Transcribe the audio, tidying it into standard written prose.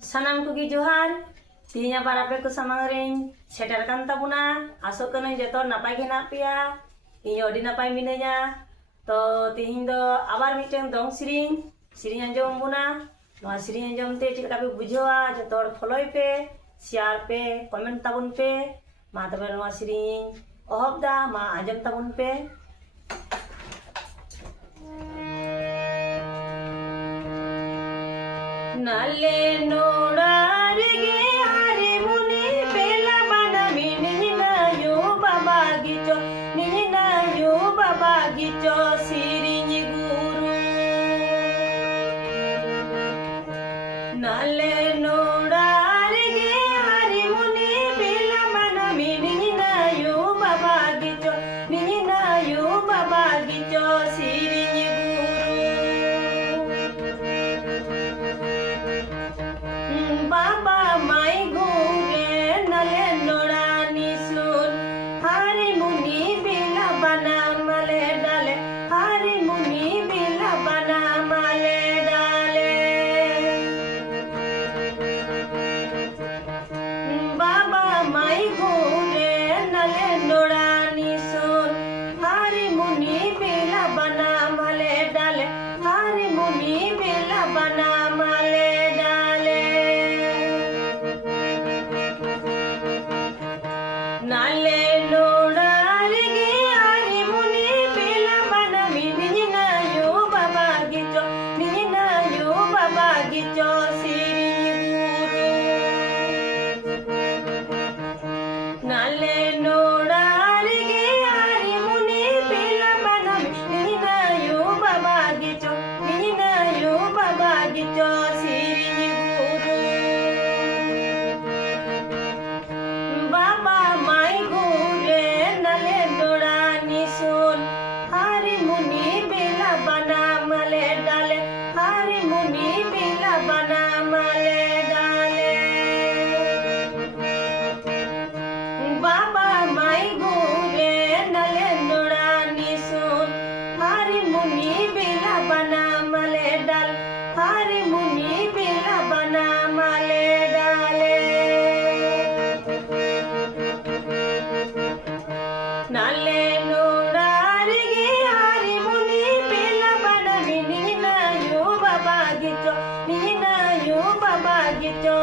Sanam kugi johar tinya para pe ku samangring setelkan tabuna asok kana joto napai gena pia inyo di napai minenya to tihin do abar miteng dong siring anjom buna noa siring anjom te chik tapi bujhoa jotor follow pe share pe comment tabun pe ma tabe noa siring ohobda ma anjom tabun pe Nale nodarge hari muni pela bana minina yo baba gicho sirinyi guru Nale nodarge hari muni pela bana minina yo baba gicho sirinyi Baba mai gure nale noda nisun hari muni bila bana male dale hari muni bila bana male dale Baba mai gure nale noda nisun hari muni bila bana male dale hari muni bila bana male Nale nodarge hari muni pela bana minina yo baba gicho sirinyi guru Nale nodarge hari muni pela bana minina yo baba gicho sirinyi guru Baba mai gure nale noda nisun hari muni bila bana male dale hari muni bila bana male dale Baba mai gure nale noda nisun hari muni bila bana male dale hari muni bila bana male dale Nale nodarge hari muni pela bana minina yo baba gicho